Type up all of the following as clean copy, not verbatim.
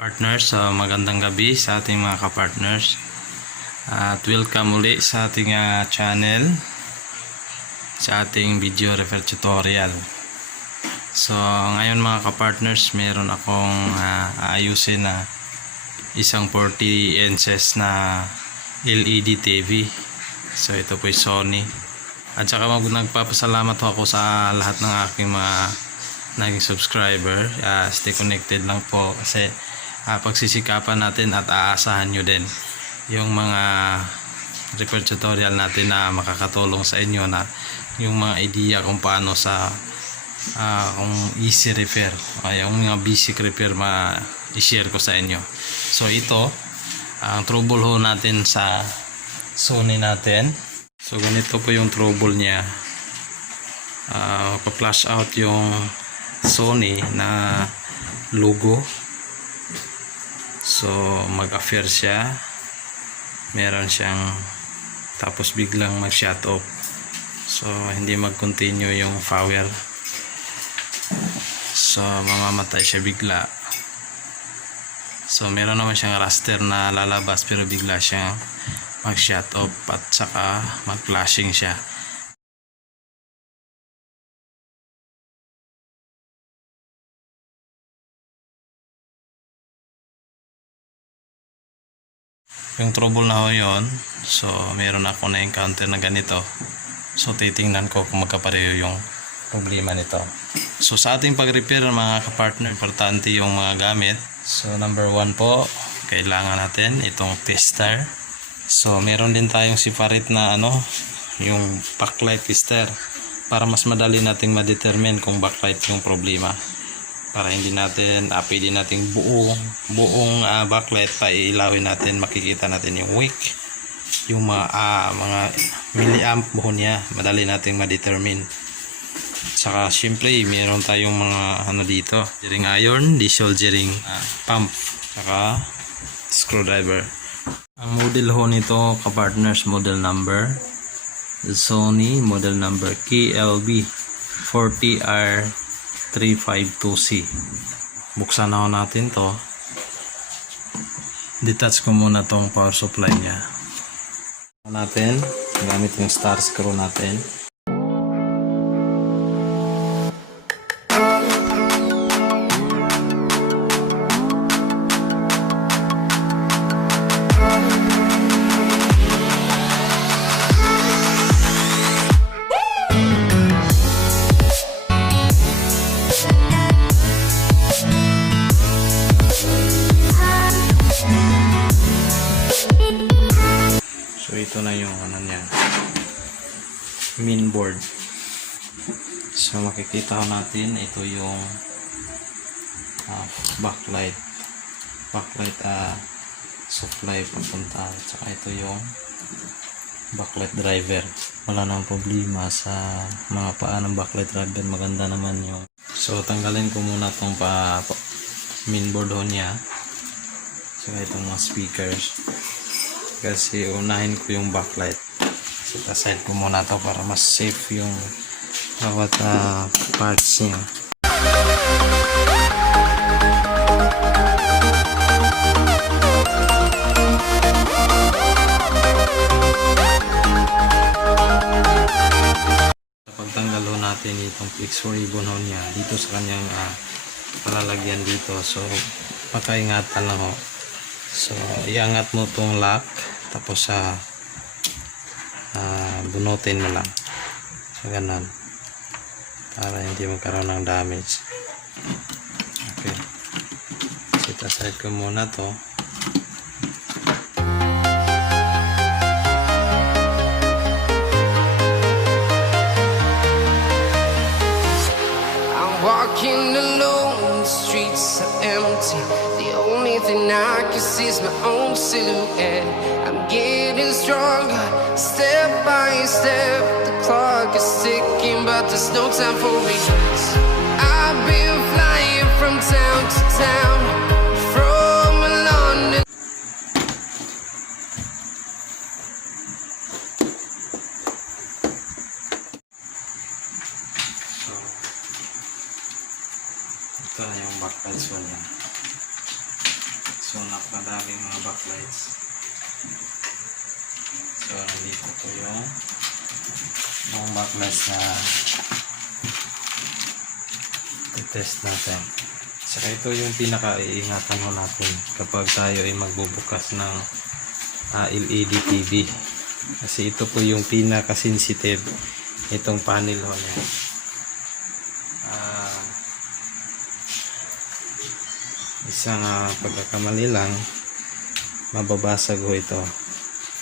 Partners, magandang gabi sa ating mga kapartners at welcome uli sa ating channel, sa ating video refer tutorial. So ngayon mga kapartners, meron akong aayusin na isang 40 inches na LED TV. So ito po yung Sony, at saka nagpapasalamat ako sa lahat ng aking mga naging subscriber. Stay connected lang po kasi pagsisikapan natin at aasahan nyo din yung mga repair tutorial natin na makakatulong sa inyo, na yung mga idea kung paano sa kung easy repair, yung mga basic repair i-share ko sa inyo. So ito ang trouble ho natin sa Sony natin. So ganito po yung trouble niya. Pa-flash out yung Sony na logo. So mag-affair siya, meron siyang, tapos biglang mag-shut off. So hindi mag-continue yung power, so mamamatay siya bigla. So meron naman siyang raster na lalabas, pero bigla siyang mag-shut off at saka mag-flashing siya. Yung trouble na ho yun. So meron ako na encounter na ganito. So titingnan ko kung magkapareho yung problema nito. So sa ating pag-repair mga kapartner, importante yung mga gamit. So number 1 po, kailangan natin itong tester. So meron din tayong separate na yung backlight tester, para mas madali nating ma-determine kung backlight yung problema, para hindi natin pwede nating buong backlight pa iilawin natin. Makikita natin yung wick, yung mga milliamp buo niya, madali nating ma-determine. Saka syempre meron tayong mga dito, soldering iron, desoldering pump, saka screwdriver. Ang model ho nito kapartners, model number Sony, model number KLB 40R352C. Buksan na natin to. Detach ko muna tong power supply niya natin gamit yung star screw natin. So ito na yung niya, main board. So makikita natin ito yung backlight supply papunta, saka ito yung backlight driver. Wala nang problema sa mga paa ng backlight driver, maganda naman yung. So tanggalin ko muna tong main board niya, saka itong mga speakers, kasi unahin ko yung backlight. So aside ko muna to para mas safe yung bawat parts niya. Pagtanggal ho natin itong fix ribbon niya dito sa kanyang palalagyan dito. So pakaingatan lang ho. So iangat mo tong lock, tapos bunutin mo lang. So ganun, para hindi magkaroon ng damage. Okay, set aside ko muna to. I'm walking alone, the streets are empty. The only thing I can see is my own silhouette. I'm getting stronger, step by step. The clock is ticking, but there's no time for regrets. I've been flying from town to town, from London. Ito yung backlights niya. So napakadaming mga backlights. So dito po yung mga backlights na i-test natin. Saka ito yung pinaka-iingatan mo natin kapag tayo ay magbubukas ng LED TV. Kasi ito po yung pinaka-sensitive itong panel ho niya. Isang pagkakamali lang mababasag ho ito.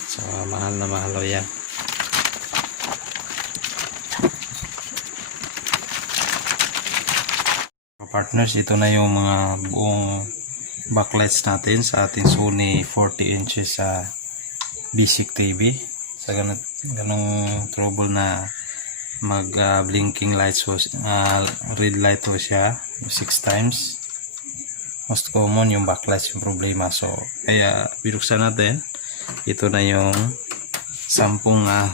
So mahal na mahal ho yan. Partners, ito na yung mga buong backlights natin sa ating Sony 40 inches sa basic TV. Sa ganong trouble na mag blinking lights was red light ho siya 6 times. Most common yung backlights yung problema. So kaya binuksan natin. Ito na yung 10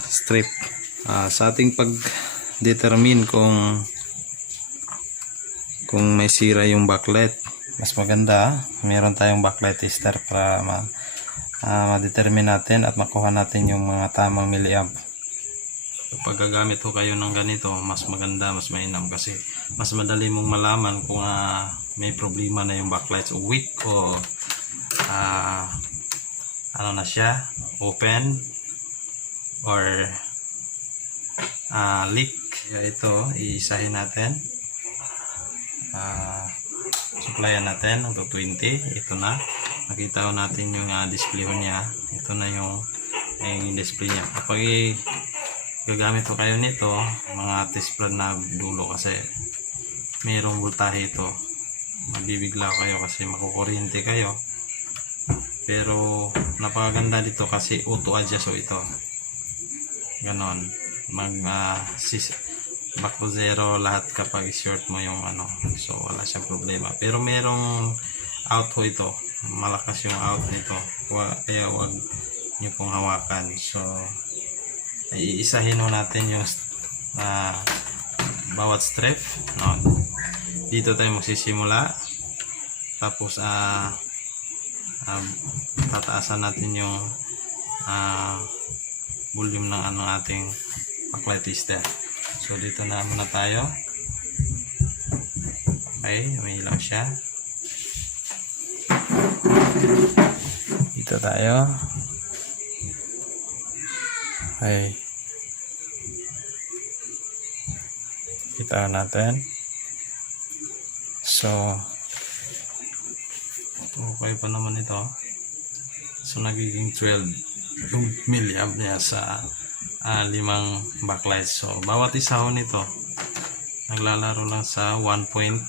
strip. Sa ating pag-determine kung may sira yung backlight, mas maganda meron tayong backlight tester para ma-determine natin at makuha natin yung mga tamang milliamp. Pag gagamit ho kayo ng ganito, mas maganda, mas mainam kasi mas madali mong malaman kung may problema na yung backlights o weak o ano na siya, open or leak. Kaya ito iisahin natin. Supplyan natin to 20. Ito na, nakita ko natin yung display niya. Ito na yung display niya. Kapag gagamit ko kayo nito, mga test plan na dulo kasi mayroong voltahe ito, mabibigla kayo kasi makukuryente kayo. Pero napakaganda dito kasi auto adjust ito, ganon, back to zero lahat kapag short mo yung so wala siyang problema. Pero merong out ho ito, malakas yung out nito, kaya wag nyo pong hawakan. So iisahin ho natin yung bawat strip, no? Dito tayo magsisimula, tapos tataasan natin yung volume ng ating backlight tester. So dito na muna tayo. Okay, may ilaw siya. Dito tayo. Okay. Kita natin. So okay pa naman ito. So nagiging 12 yung milliamp niya sa 5 backlights. So bawat isa ho nito naglalaro lang sa 1.8.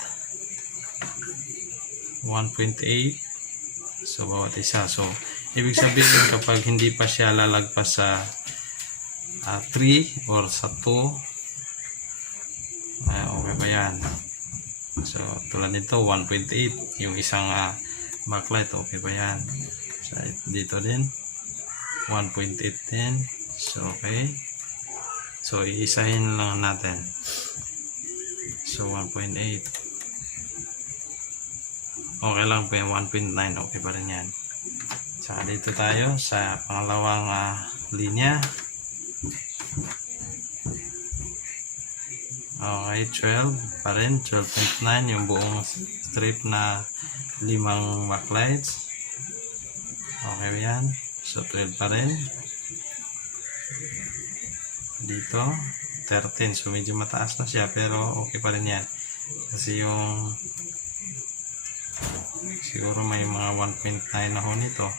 So bawat isa. So ibig sabihin kapag hindi pa siya lalagpas sa 3 or sa 2, okay pa yan. So tulad nito 1.8 yung isang backlight, okay pa yan. So dito din 1.8 din. So okay, so iisahin lang natin. So 1.8 okay lang po yung 1.9, okay pa rin yan. So dito tayo sa pangalawang linya. Okay, 12 pa rin, 12.9 yung buong strip na 5 backlights. Okay yan. So 12 pa rin. Dito 13, so medyo mataas na siya pero okay pa rin yan kasi yung siguro may mga 1.9 na ho nito.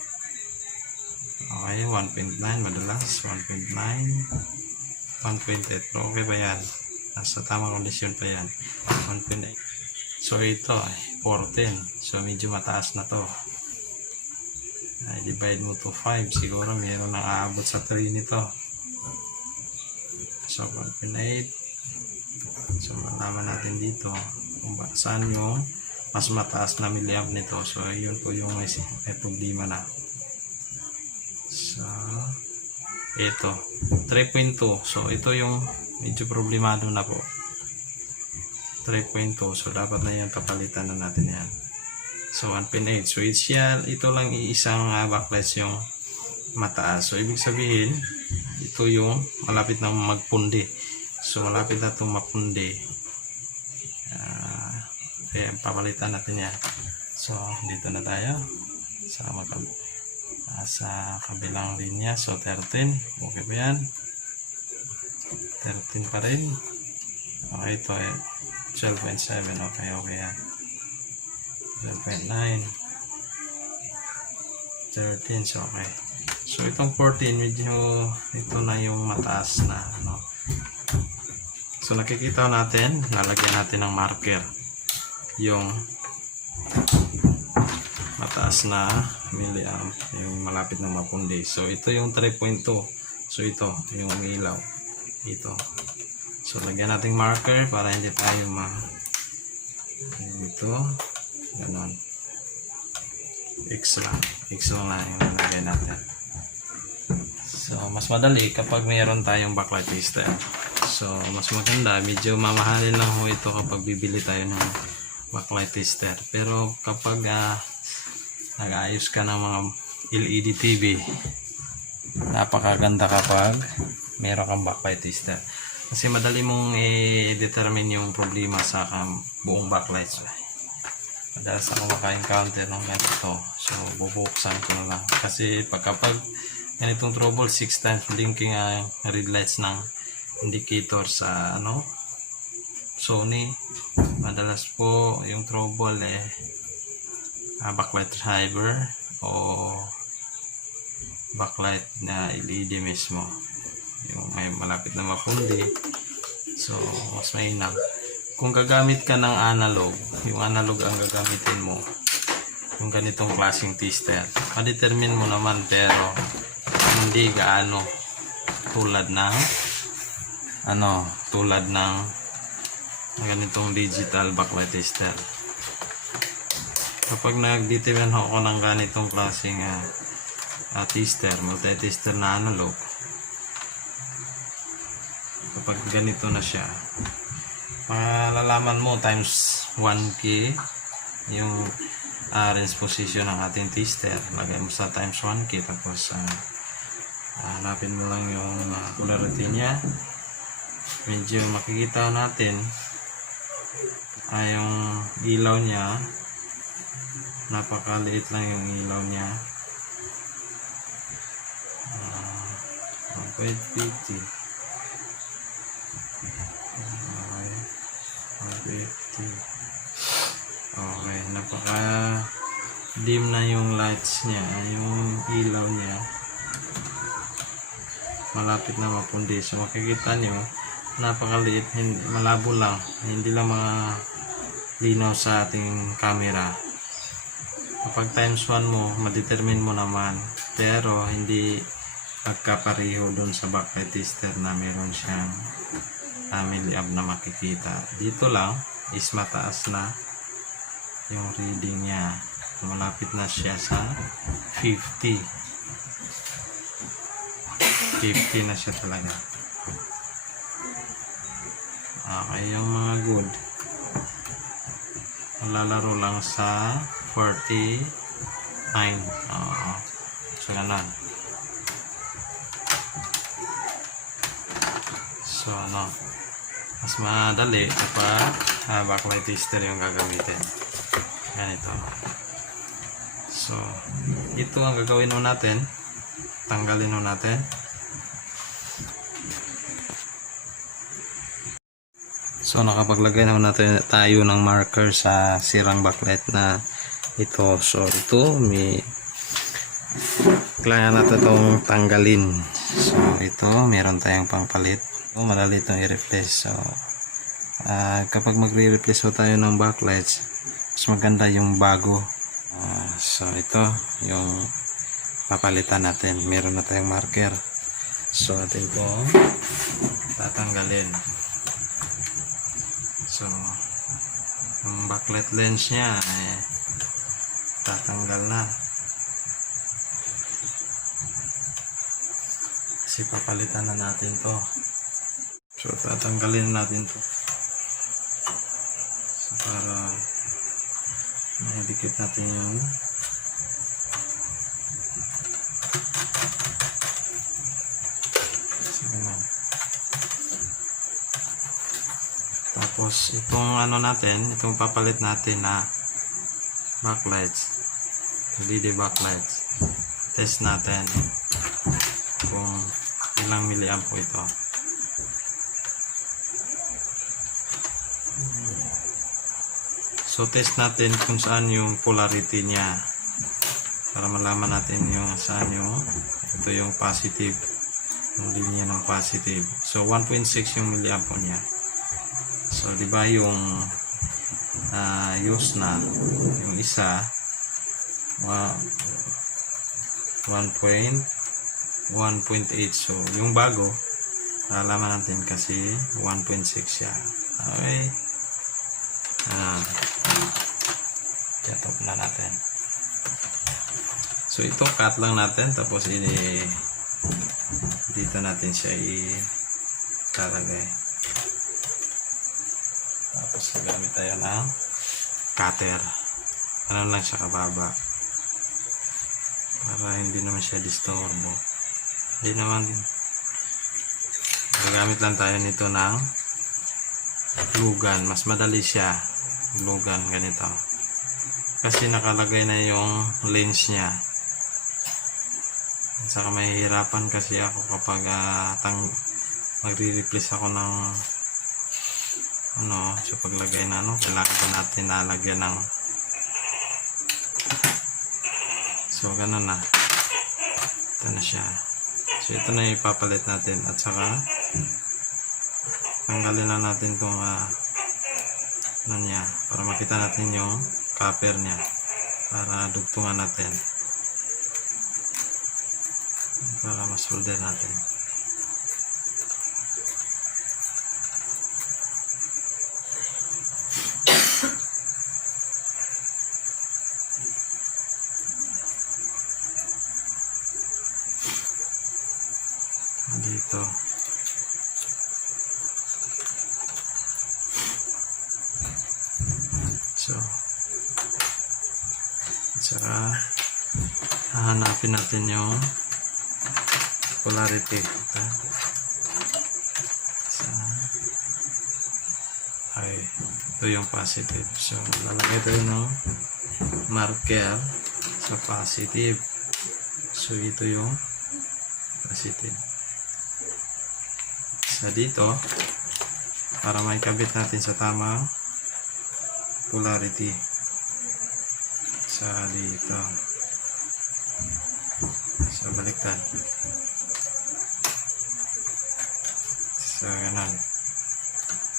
Okay, 1.9 madalas, 1.9, 1.8, pero okay ba yan? Nasa tamang kondisyon pa yan. 1.8. So ito 14, so medyo mataas na to. Divide mo to 5, siguro mayroon nang aabot sa 3 nito. So 1.8. So malaman natin dito kung saan yung mas mataas na milliamp nito. So yun po yung may problema na. So ito 3.2. So ito yung medyo problemado na po. 3.2. So dapat na yan, papalitan na natin yan. So 1.8. So ito lang iisang backlights yung mataas. So ibig sabihin, ito yung malapit na magpundi. So malapit na itong mapundi. Kaya papalitan natin yan. So dito na tayo sa kabilang linya. So 13. Okay ba yan? 13 pa rin. Okay, ito 12.7. Okay yan. 12.9. 13. So okay. So itong 14 medyo ito na yung mataas na ano. So nakikita natin, lalagyan natin ng marker yung mataas na milliamp, yung malapit na mapundi. So ito yung 3.2. So ito yung ilaw ito. So lagyan natin marker para hindi tayo ito ganon. X lang yung lalagyan natin. So mas madali kapag mayroon tayong backlight tester. So mas maganda, medyo mamahalin lang ho ito kapag bibili tayo ng backlight tester. Pero kapag nag-ayos ka ng mga LED TV, napakaganda kapag meron kang backlight tester. Kasi madali mong i-determine yung problema sa buong backlights. Madalas ako maka-encounter ng ganito. So bubuksan ko na lang. Kasi kapag ganitong trouble, 6 times blinking red lights ng indicator sa Sony, madalas po yung trouble backlight driver o backlight na LED mismo, yung may malapit na mapundi. So mas mainam kung gagamit ka ng analog, yung analog ang gagamitin mo, yung ganitong klaseng tester, ma-determine mo naman, pero hindi gaano tulad ng ganitong digital backlight tester. Kapag nag-determine ako ng ganitong klaseng tester, multi-tester na analog, kapag ganito na siya, malalaman mo times 1K yung range position ng ating tester. Lagay mo sa times 1K, tapos hanapin mo lang yung polarity niya. Medyo makikita natin yung ilaw niya, napakaliit lang yung ilaw niya. 1.50. Okay, napaka dim na yung lights niya, yung ilaw niya, malapit na mapundi. So makikita nyo, napakaliit, malabo lang, hindi lang mga linaw sa ating camera. Kapag times 1 mo, ma-determine mo naman, pero hindi pagkapareho dun sa backlight tester na meron siyang milliamp na makikita. Dito lang is mataas na yung reading niya, malapit na siya sa 50 na siya talaga. Okay, yung mga good, malalaro lang sa 49. So ganun. So mas madali kapag backlight tester yung gagamitin. Ganito. So ito ang gagawin natin, tanggalin natin. So nakapaglagay na natin tayo ng marker sa sirang backlight na ito. So ito, kailangan natin itong tanggalin. So ito, meron tayong pangpalit. Madali itong i-replace. So kapag magre-replace tayo ng backlights, mas maganda yung bago. So ito yung papalitan natin. Meron na tayong marker. So atin po tatanggalin. So yung backlight lens nya tatanggal na, kasi papalitan na natin to. So tatanggalin natin to, so para hindi Dikit natin yung sige na. Tapos itong ano natin, itong papalit natin na backlights, LED backlights, test natin kung ilang milliamp po ito. So test natin kung saan yung polarity niya para malaman natin yung saan yung ito yung positive, yung linya ng positive. So 1.6 yung milliamp po niya. So di ba yung use na yung isa 1.8, so yung bago nalaman natin kasi 1.6 siya. Okay, i-top na natin. So ito cut lang natin, tapos dito natin siya ilalagay. Tapos gagamit tayo ng cutter. Ano lang siya kababa para hindi naman siya disturbo. Hindi naman, gagamit lang tayo nito ng glue gun. Mas madali siya glue gun ganito kasi nakalagay na yung lens nya. At saka mahihirapan kasi ako kapag magre-replace ako ng so paglagay na kailangan pa natin nalagyan ng so ganun na. Ito na siya. So ito na ipapalit natin at saka tanggalin na natin itong niya para makita natin yung copper niya para dugtungan natin para ma-solder natin. Dito so at saka hahanapin natin yung polarity. Ito yung positive. So lalagay tayo ng marker sa positive. So ito yung positive. Sa dito para maikabit natin sa tamang polarity sa dito. So baliktad. So ganun.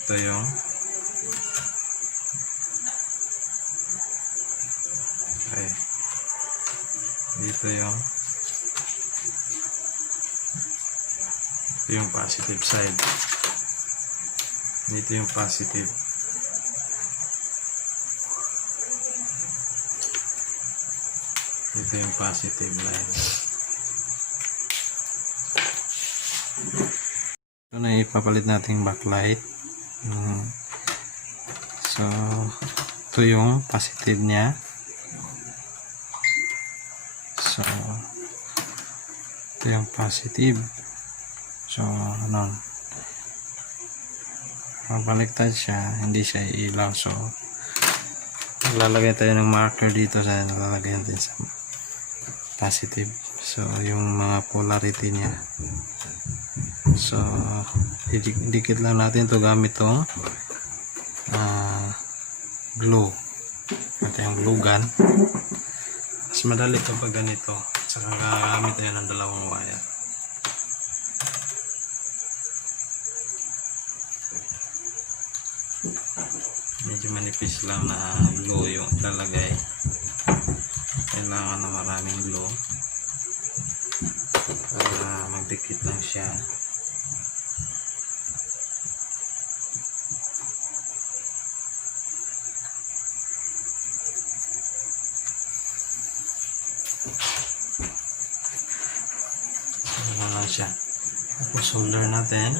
Ito yung okay. Dito yung positive side. Dito yung positive. Dito yung positive line. Ito na ipapalit natin backlight. So ito yung positive niya. So ito yung positive. So mabaliktad siya, hindi siya ilaw. So lalagay tayo ng marker dito sa lalagay natin sa positive. So yung mga polarity niya. So dikit lang natin to gamit tong glue. Ito yung glue gun. Mas madali ito pag ganito. Saka gagamit tayo ng dalawang wire. Medyo manipis lang na glue yung lalagay. Kailangan na maraming glue para magdikit lang siya. Ano lang siya. Tapos solder natin.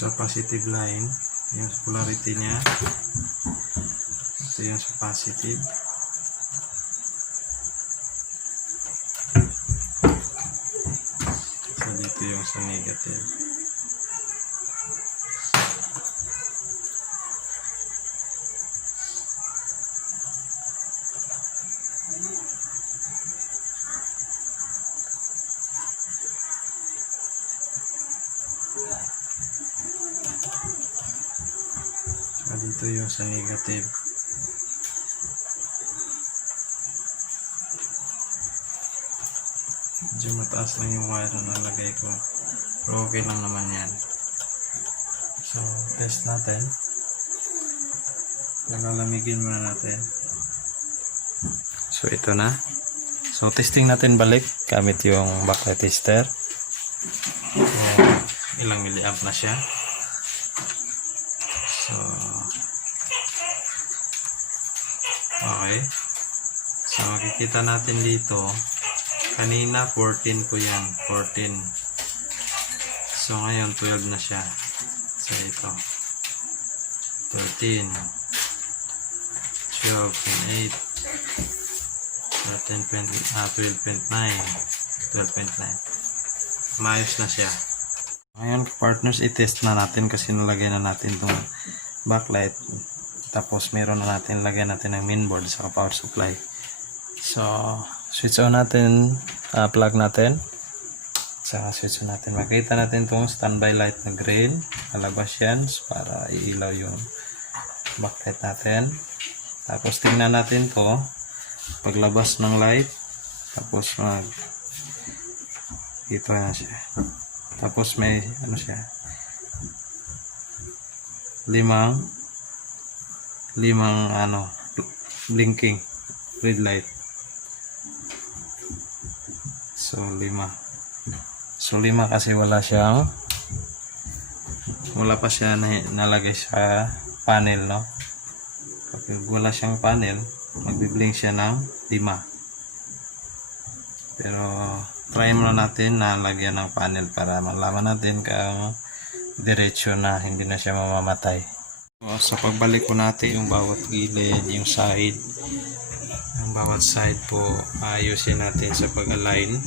sa positive line, yung polarity niya. Ito yung sa positive. So dito yung sa negative. So dito yung sa negative. Medyo mataas lang yung wire na nalagay ko, pero okay lang naman yan. So test natin. Lalamigin muna natin. So ito na. So testing natin balik gamit yung backlight tester. So, ilang milliamp na siya. So okay. So makikita natin dito, kanina 14 po yan, 14. So ngayon 12 na siya. So ito 13, 12.8, 12.9, 12.9. Maayos na siya. Ngayon partners, i-test na natin kasi nalagyan na natin itong backlight. Tapos meron na natin, lagyan natin ng mainboard sa power supply. So switch on natin, plug natin. Sa switch on natin, makita natin itong standby light na green. Nalabas yan para iilaw yung backlight natin. Tapos tingnan natin to paglabas ng light. Tapos dito na siya. Tapos may ano siya, limang blinking red light. So 5. So 5 kasi wala pa siya nalagay sa panel, no? Kapag wala siyang panel, magbi-blink siya ng 5. Pero try muna natin na lagyan ng panel para malaman natin kung diretsyo na, hindi na siya mamamatay. So pagbalik po natin yung bawat gilid, yung side, yung bawat side po ayusin natin sa pag-align.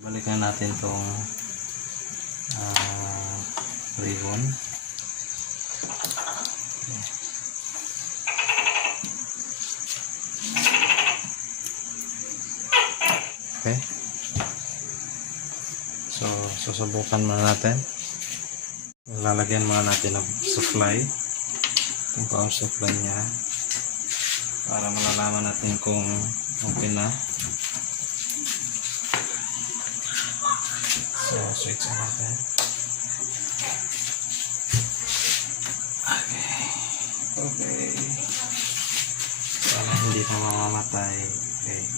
Balikan natin tong ribbon. Okay. So susubukan muna natin. Lalagyan muna natin ng supply, yung power supply niya, para malalaman natin kung okay na. So switch on natin. Okay. Sana hindi na mamamatay. Okay.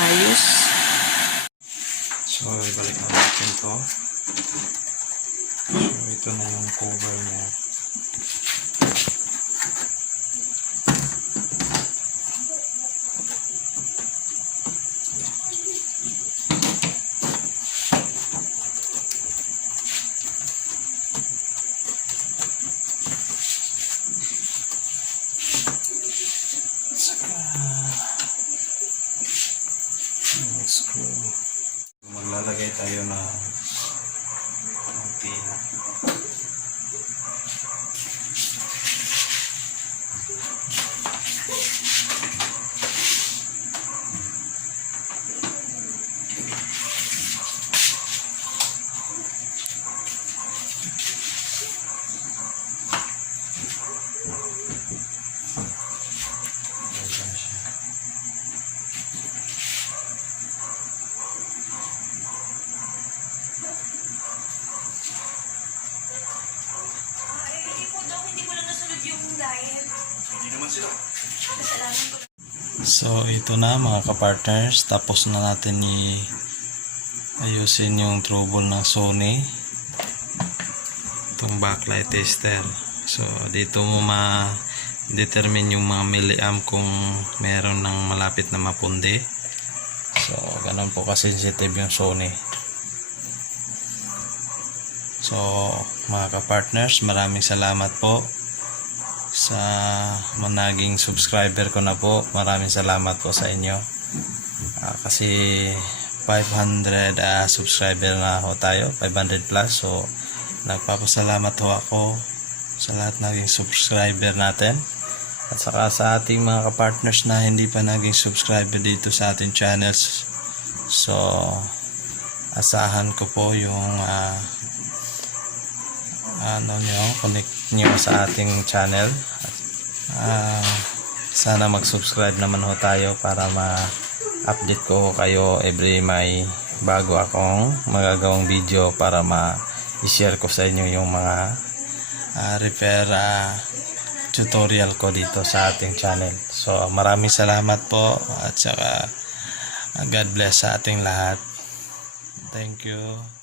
Ayos. So ibalik na natin to. So ito na yung cover niya. Screw. Maglalagay tayo ng pin. So ito na mga kapartners, tapos na natin ayusin yung trouble ng Sony, itong backlight tester. So dito mo ma-determine yung mga milliamp kung meron ng malapit na mapundi. So ganun po ka-sensitive yung Sony. So mga kapartners, maraming salamat po sa naging subscriber ko na po. Maraming salamat po sa inyo. Kasi 500 subscriber na ho tayo, 500 plus. So nagpapasalamat ho ako sa lahat naging subscriber natin, at saka sa ating mga kapartners na hindi pa naging subscriber dito sa ating channels. So asahan ko po yung connect nyo sa ating channel. Sana mag-subscribe naman ho tayo para ma-update ko kayo every may bago akong magagawang video, para ma-share ko sa inyo yung mga repair tutorial ko dito sa ating channel. So maraming salamat po, at saka God bless sa ating lahat. Thank you.